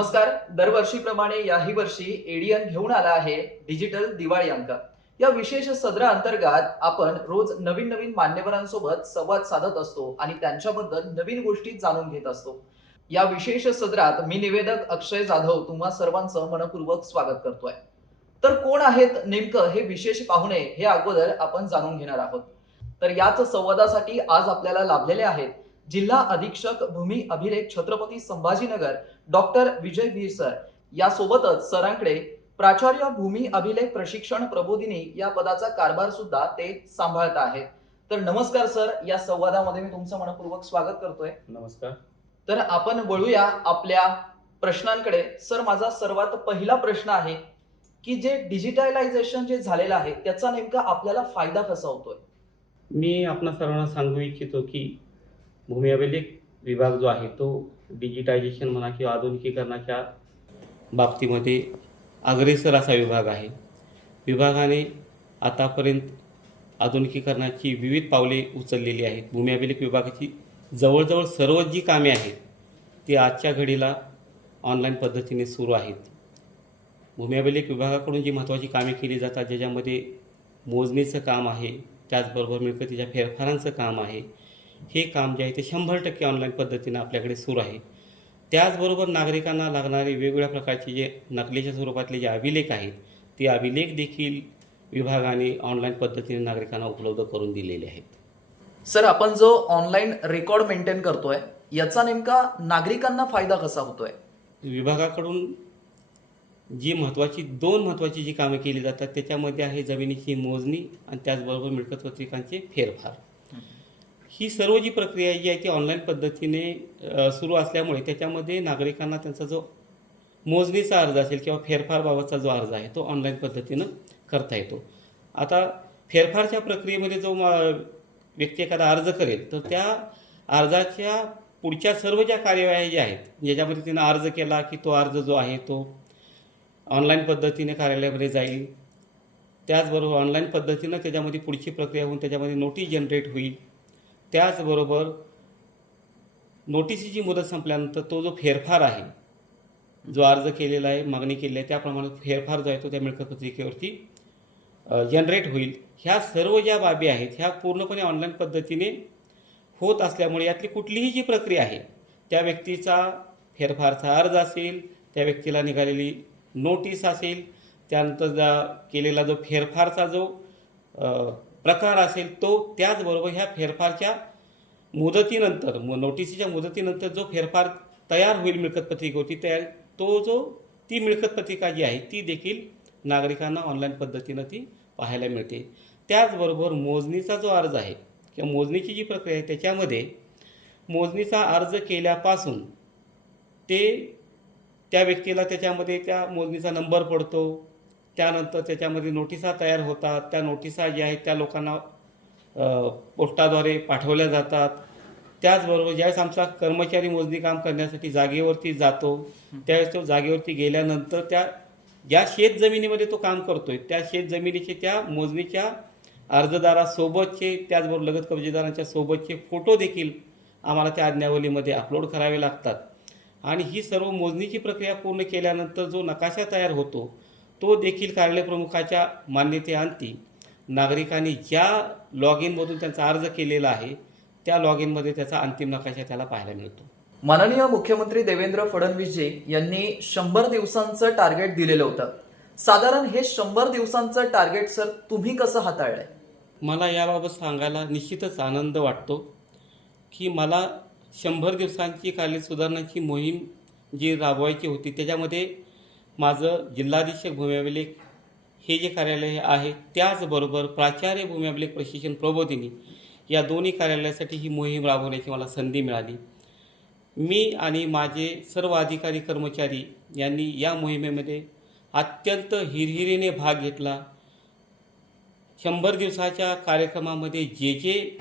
नमस्कार. दरवर्षीप्रमाणे याही वर्षी एडियन घेऊन आला आहे डिजिटल दिवाळी अंक. या विशेष सदरा अंतर्गत आपण रोज नवीन नवीन मान्यवरांसोबत संवाद साधत असतो आणि त्यांच्याबद्दल नवीन गोष्टी जाणून घेत असतो. या विशेष सदरात मी निवेदक अक्षय जाधव तुम्हा सर्वांचं मनपूर्वक स्वागत करतोय. तर कोण आहेत नेमकं हे विशेष पाहुणे हे अगोदर आपण जाणून घेणार आहोत. तर याच संवादासाठी आज आपल्याला लाभलेले आहेत जिल्हा अधीक्षक भूमी अभिलेख छत्रपती संभाजीनगर डॉक्टर विजय वीर सर. यासोबतच सरांकडे प्राचार्य भूमी अभिलेख प्रशिक्षण प्रबोधिनी या पदाचा कारभार सुद्धा ते सांभाळत आहेत. तर नमस्कार सर या संवादामध्ये मी तुमचं मनपूर्वक स्वागत करतोय. नमस्कार. तर आपण वळूया आपल्या प्रश्नांकडे. सर माझा सर्वात पहिला प्रश्न आहे की जे डिजिटलायझेशन जे झालेलं आहे त्याचा नेमका आपल्याला फायदा कसा होतोय? मी आपणा सर्वांना सांगू इच्छितो की भूमी अभिलेख विभाग जो आहे तो डिजिटायझेशन म्हणा किंवा आधुनिकीकरणाच्या बाबतीमध्ये अग्रेसर असा विभाग आहे. विभागाने आतापर्यंत आधुनिकीकरणाची विविध पावले उचललेली आहेत. भूमी अभिलेख विभागाची जवळजवळ सर्व जी कामे आहेत ती आजच्या घडीला ऑनलाईन पद्धतीने सुरू आहेत. भूमी अभिलेख विभागाकडून जी महत्त्वाची कामे केली जातात ज्याच्यामध्ये मोजणीचं काम आहे त्याचबरोबर मिळकतीच्या फेरफारांचं काम आहे हे काम जे आहे ते शंभर टक्के ऑनलाईन पद्धतीनं आपल्याकडे सुरू आहे. त्याचबरोबर नागरिकांना लागणारे वेगवेगळ्या प्रकारचे जे नकलीच्या स्वरूपातले जे अभिलेख आहेत ते अभिलेख देखील विभागाने ऑनलाईन पद्धतीने नागरिकांना उपलब्ध करून दिलेले आहेत. सर आपण जो ऑनलाईन रेकॉर्ड मेंटेन करतोय याचा नेमका नागरिकांना फायदा कसा होतोय? विभागाकडून जी महत्त्वाची दोन महत्त्वाची जी कामे केली जातात त्याच्यामध्ये आहे जमिनीची मोजणी आणि त्याचबरोबर मिळकत पत्रिकांचे फेरफार. ही सर्व जी प्रक्रिया जी आहे ती ऑनलाईन पद्धतीने सुरू असल्यामुळे त्याच्यामध्ये नागरिकांना त्यांचा जो मोजणीचा अर्ज असेल किंवा फेरफारबाबतचा जो अर्ज आहे तो ऑनलाईन पद्धतीनं करता येतो. आता फेरफारच्या प्रक्रियेमध्ये जो व्यक्ती एखादा अर्ज करेल तर त्या अर्जाच्या पुढच्या सर्व ज्या कार्यवाही ज्या आहेत ज्याच्यामध्ये तिनं अर्ज केला की तो अर्ज जो आहे तो ऑनलाईन पद्धतीने कार्यालयामध्ये जाईल. त्याचबरोबर ऑनलाईन पद्धतीनं त्याच्यामध्ये पुढची प्रक्रिया होऊन त्याच्यामध्ये नोटीस जनरेट होईल. त्याचबरोबर नोटिसीची मुदत संपल्यानंतर तो जो फेरफार आहे जो अर्ज केलेला आहे मागणी केलेली आहे त्याप्रमाणे फेरफार जो आहे तो त्या मिळकतपत्रिकेवरती जनरेट होईल. ह्या सर्व ज्या बाबी आहेत ह्या पूर्णपणे ऑनलाईन पद्धतीने होत असल्यामुळे यातली कुठलीही जी प्रक्रिया आहे त्या व्यक्तीचा फेरफारचा अर्ज असेल त्या व्यक्तीला निघालेली नोटीस असेल त्यानंतर जा केलेला जो फेरफारचा जो प्रकार असेल तो त्याचबरोबर ह्या फेरफारच्या मुदतीनंतर मु- नोटिसीच्या मुदतीनंतर जो फेरफार तयार होईल मिळकत होती तयार तो जो ती मिळकत पत्रिका जी आहे ती देखील नागरिकांना ऑनलाईन पद्धतीनं ती पाहायला मिळते. त्याचबरोबर मोजणीचा जो अर्ज आहे किंवा मोजणीची जी प्रक्रिया आहे त्याच्यामध्ये मोजणीचा अर्ज केल्यापासून ते त्या व्यक्तीला त्याच्यामध्ये त्या मोजणीचा नंबर पडतो त्यानंतर त्याच्यामध्ये नोटिसा तयार होतात. त्या नोटिसा ज्या आहेत त्या लोकांना पोस्टाद्वारे पाठवल्या जातात. त्याचबरोबर ज्यावेळेस आमचा कर्मचारी मोजणी काम करण्यासाठी जागेवरती जातो त्यावेळेस तो जागेवरती गेल्यानंतर त्या ज्या शेत जमिनीमध्ये तो काम करतोय त्या शेत जमिनीचे त्या मोजणीच्या अर्जदारासोबतचे त्याचबरोबर लगत कब्जेदारांच्या सोबतचे फोटो देखील आम्हाला त्या आज्ञावलीमध्ये अपलोड करावे लागतात. आणि ही सर्व मोजणीची प्रक्रिया पूर्ण केल्यानंतर जो नकाशा तयार होतो तो देखील कार्यालय प्रमुखाच्या मान्यतेअंती नागरिकांनी ज्या लॉग इनमधून त्यांचा अर्ज केलेला आहे त्या लॉग इनमध्ये त्याचा अंतिम नकाशा त्याला पाहायला मिळतो. माननीय मुख्यमंत्री देवेंद्र फडणवीसजी यांनी शंभर दिवसांचं टार्गेट दिलेलं होतं. साधारण हे शंभर दिवसांचं टार्गेट सर तुम्ही कसं हाताळलंय? मला याबाबत सांगायला निश्चितच आनंद वाटतो की मला शंभर दिवसांची कार्य सुधारणाची मोहीम जी राबवायची होती त्याच्यामध्ये माझं जिल्हाधीक्षक भूमी अभिलेख हे जे कार्यालय आहे त्याचबरोबर प्राचार्य भूम्याभिलेख अभिलेख प्रशिक्षण प्रबोधिनी या दोन्ही कार्यालयासाठी ही मोहीम राबवण्याची मला संधी मिळाली. मी आणि माझे सर्व अधिकारी कर्मचारी यांनी या मोहिमेमध्ये अत्यंत हिरहिरीने भाग घेतला. शंभर दिवसाच्या कार्यक्रमामध्ये जे जे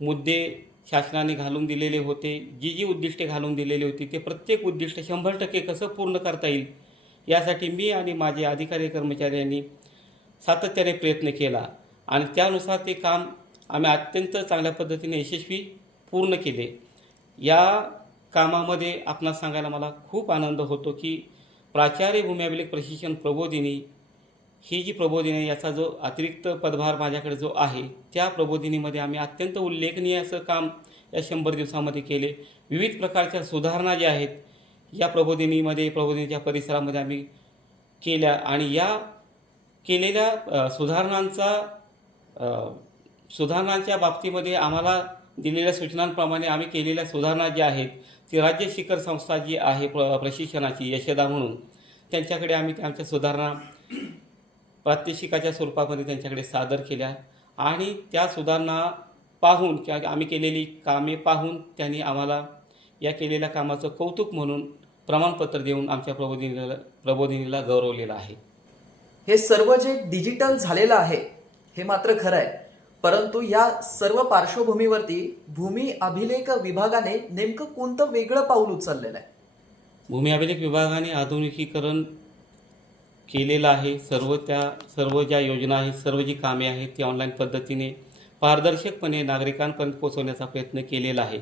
मुद्दे शासनाने घालून दिलेले होते जी जी उद्दिष्टे घालून दिलेली होती ते प्रत्येक उद्दिष्ट शंभर टक्के कसं पूर्ण करता येईल यासाठी मी आणि माझे अधिकारी कर्मचाऱ्यांनी सातत्याने प्रयत्न केला आणि त्यानुसार ते काम आम्ही अत्यंत चांगल्या पद्धतीने यशस्वी पूर्ण केले. या कामामध्ये आपणास सांगायला मला खूप आनंद होतो की प्राचार्य भूम्याभिलेख प्रशिक्षण प्रबोधिनी ही जी प्रबोधिनी आहे, याचा जो अतिरिक्त पदभार माझ्याकडे जो आहे त्या प्रबोधिनीमध्ये आम्ही अत्यंत उल्लेखनीय असं काम या शंभर दिवसामध्ये केले. विविध प्रकारच्या सुधारणा ज्या आहेत या प्रबोधिनीमध्ये प्रबोधिनीच्या परिसरामध्ये आम्ही केल्या आणि या केलेल्या सुधारणांचा सुधारणांच्या बाबतीमध्ये आम्हाला दिलेल्या सूचनांप्रमाणे आम्ही केलेल्या सुधारणा ज्या आहेत ती राज्य शिखर संस्था जी आहे प्र प्रशिक्षणाची यशदा म्हणून त्यांच्याकडे आम्ही त्यांच्या सुधारणा प्रात्यक्षिकाच्या स्वरूपामध्ये त्यांच्याकडे सादर केल्या आणि त्या सुधारणा पाहून किंवा आम्ही केलेली कामे पाहून त्यांनी आम्हाला या केलेल्या कामाचं कौतुक म्हणून प्रमाणपत्र देऊन आमच्या प्रबोधिनीला प्रबोधिनीला गौरवलेलं आहे. हे सर्व जे डिजिटल झालेलं आहे हे मात्र खरं आहे. परंतु या सर्व पार्श्वभूमीवरती भूमी अभिलेख विभागाने नेमकं कोणतं वेगळं पाऊल उचललेलं आहे? भूमी अभिलेख विभागाने आधुनिकीकरण केलेलं आहे. सर्व त्या सर्व ज्या योजना आहेत सर्व जी कामे आहेत ती ऑनलाईन पद्धतीने पारदर्शकपणे नागरिकांपर्यंत पोहोचवण्याचा प्रयत्न केलेला आहे.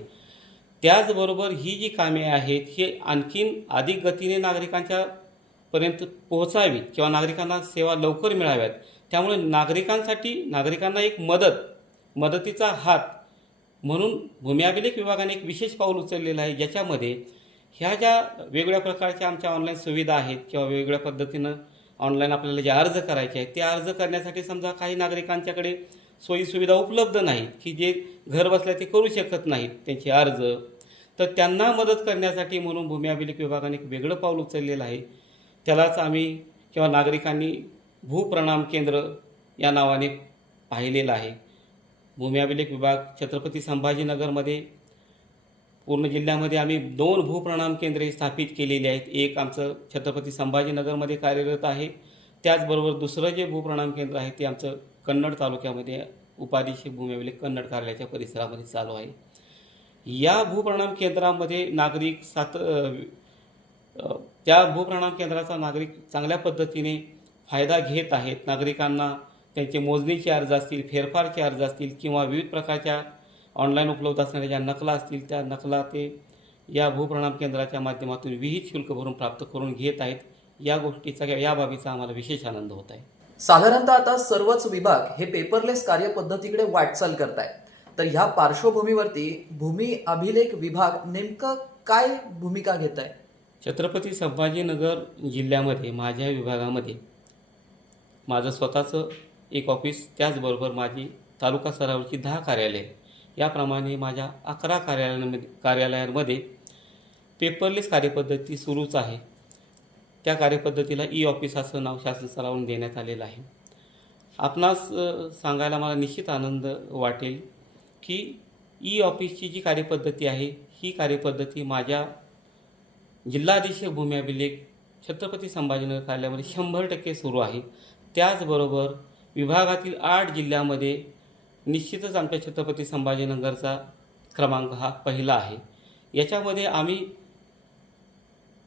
त्याचबरोबर ही जी कामे आहेत ही आणखीन अधिक गतीने नागरिकांच्या पर्यंत पोहोचावी किंवा नागरिकांना सेवा लवकर मिळाव्यात त्यामुळे नागरिकांसाठी नागरिकांना एक मदत मदतीचा हात म्हणून भूमी अभिलेख विभागाने एक विशेष पाऊल उचललेलं आहे ज्याच्यामध्ये ह्या ज्या वेगवेगळ्या प्रकारच्या आमच्या ऑनलाईन सुविधा आहेत किंवा वेगवेगळ्या पद्धतीनं ऑनलाईन आपल्याला जे अर्ज करायचे आहेत ते अर्ज करण्यासाठी समजा काही नागरिकांच्याकडे सोयीसुविधा उपलब्ध नाहीत की जे घर बसल्या ते करू शकत नाहीत त्यांचे अर्ज. तर त्यांना मदत करण्यासाठी म्हणून भूमी अभिलेख विभागाने एक वेगळं पाऊल उचललेलं आहे. त्यालाच आम्ही किंवा नागरिकांनी भूप्रणाम केंद्र या नावाने पाहिलेलं आहे. भूमी अभिलेख विभाग छत्रपती संभाजीनगरमध्ये पूर्ण जिल्ह्यामध्ये आम्ही दोन भूप्रणाम केंद्रे स्थापित केलेली आहेत. एक आमचं छत्रपती संभाजीनगरमध्ये कार्यरत आहे. त्याचबरोबर दुसरं जे भूप्रणाम केंद्र आहे ते आमचं कन्नड तालुक्यामध्ये उपाधीशी भूमी कन्नड कार्यालयाच्या परिसरामध्ये चालू आहे. या भूप्रणाम केंद्रामध्ये नागरिक सात त्या भूप्रणाम केंद्राचा नागरिक चांगल्या पद्धतीने फायदा घेत आहेत. नागरिकांना त्यांचे मोजणीचे अर्ज असतील फेरफारचे अर्ज असतील किंवा विविध प्रकारच्या ऑनलाईन उपलब्ध असणाऱ्या ज्या नकला असतील त्या नकला ते या भूप्रणाम केंद्राच्या माध्यमातून विहित शुल्क भरून प्राप्त करून घेत आहेत. या गोष्टीचा या बाबीचा आम्हाला विशेष आनंद होत आहे. साधारणतः आता सर्वच विभाग हे पेपरलेस कार्यपद्धतीकडे वाटचाल करतायत. तर ह्या पार्श्वभूमीवरती भूमी अभिलेख विभाग नेमकं काय भूमिका घेत आहे छत्रपती संभाजीनगर जिल्ह्यामध्ये माझ्या विभागामध्ये माझं स्वतःचं एक ऑफिस त्याचबरोबर माझी तालुका स्तरावरची दहा कार्यालय याप्रमाणे माझ्या अकरा कार्यालयांमध्ये कार्यालयांमध्ये पेपरलेस कार्यपद्धती सुरूच आहे. त्या कार्यपद्धतीला ई ऑफिस असं नाव शासन स्तरावरून देण्यात आलेलं आहे. आपणास सांगायला मला निश्चित आनंद वाटेल की ई ऑफिसची जी कार्यपद्धती आहे ही कार्यपद्धती माझ्या जिल्हाधीश भूमी अभिलेख छत्रपती संभाजीनगर कार्यालयामध्ये शंभर टक्के सुरू आहे. त्याचबरोबर विभागातील आठ जिल्ह्यामध्ये निश्चितच आमच्या छत्रपती संभाजीनगरचा क्रमांक हा पहिला आहे. याच्यामध्ये आम्ही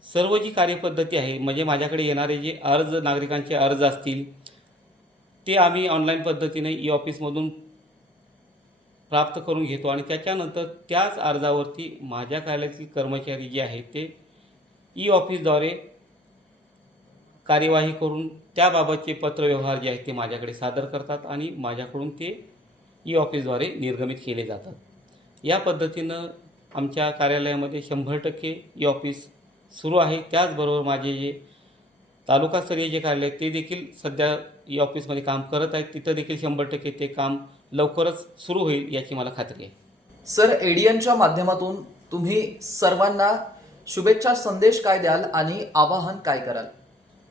सर्व जी कार्यपद्धती आहे म्हणजे माझ्याकडे येणारे जे अर्ज नागरिकांचे अर्ज असतील ते आम्ही ऑनलाईन पद्धतीने ई ऑफिसमधून प्राप्त करून घेतो. आणि त्याच्यानंतर त्याच अर्जावरती माझ्या कार्यालयातील कर्मचारी जे आहेत ते ई ऑफिसद्वारे कार्यवाही करून त्याबाबतचे पत्रव्यवहार जे आहेत ते माझ्याकडे सादर करतात आणि माझ्याकडून ते ई ऑफिसद्वारे निर्गमित केले जातात. या पद्धतीनं आमच्या कार्यालयामध्ये शंभर टक्के ई ऑफिस सुरू आहे. त्याचबरोबर माझे जे तालुकास्तरीय जे कार्यालय ते देखील सध्या ई ऑफिसमध्ये काम करत आहेत. तिथं देखील शंभर टक्के ते काम लवकरच सुरू होईल याची मला खात्री आहे. सर एडियनच्या माध्यमातून तुम्ही सर्वांना शुभेच्छा संदेश काय द्याल आणि आवाहन काय कराल?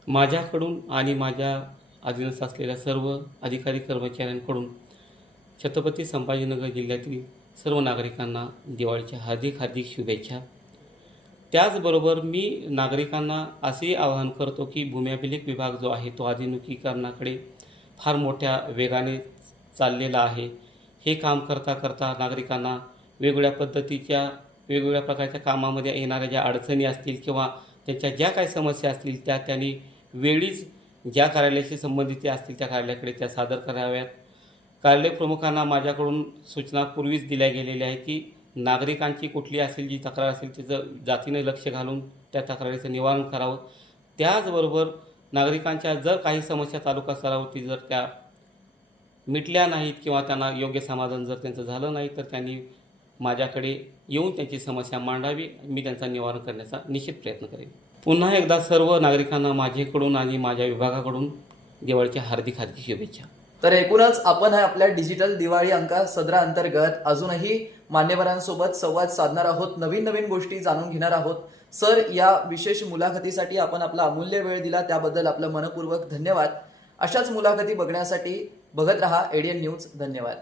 माझ्याकडून आणि माझ्या अधीनस्थ असलेल्या सर्व अधिकारी कर्मचाऱ्यांकडून छत्रपती संभाजीनगर जिल्ह्यातील सर्व नागरिकांना दिवाळीच्या हार्दिक हार्दिक शुभेच्छा. त्याचबरोबर मी नागरिकांना असेही आवाहन करतो की भूम्याभिलेख विभाग जो आहे तो आधुनिकीकरणाकडे फार मोठ्या वेगाने चाललेला आहे. हे काम करता करता नागरिकांना वेगवेगळ्या पद्धतीच्या वेगवेगळ्या प्रकारच्या कामामध्ये येणाऱ्या ज्या अडचणी असतील किंवा त्यांच्या ज्या काही समस्या असतील त्या त्यांनी वेळीच ज्या कार्यालयाशी संबंधित असतील त्या कार्यालयाकडे त्या सादर कराव्यात. कार्यालय प्रमुखांना माझ्याकडून सूचना पूर्वीच दिल्या गेलेल्या आहे की नागरिकांची कुठली असेल जी तक्रार असेल तिचं जातीने लक्ष घालून त्या तक्रारीचं निवारण करावं. त्याचबरोबर नागरिकांच्या जर काही समस्या तालुका स्तरावरती जर त्या मिटल्या नाहीत किंवा त्यांना योग्य समाधान जर त्यांचं झालं नाही तर त्यांनी माझ्याकडे येऊन त्यांची समस्या मांडावी. मी त्यांचा निवारण करण्याचा निश्चित प्रयत्न करेन. पुन्हा एकदा सर्व नागरिकांना माझ्याकडून आणि माझ्या विभागाकडून दिवाळीच्या हार्दिक हार्दिक शुभेच्छा. तर एकूणच आपण आपल्या डिजिटल दिवाळी अंका सदरा अंतर्गत अजूनही मान्यवरांसोबत संवाद साधणार आहोत नवीन नवीन गोष्टी जाणून घेणार आहोत. सर या विशेष मुलाखतीसाठी आपण आपला अमूल्य वेळ दिला त्याबद्दल आपलं मनपूर्वक धन्यवाद. अशाच मुलाखती बघण्यासाठी बघत रहा एडियन न्यूज धन्यवाद.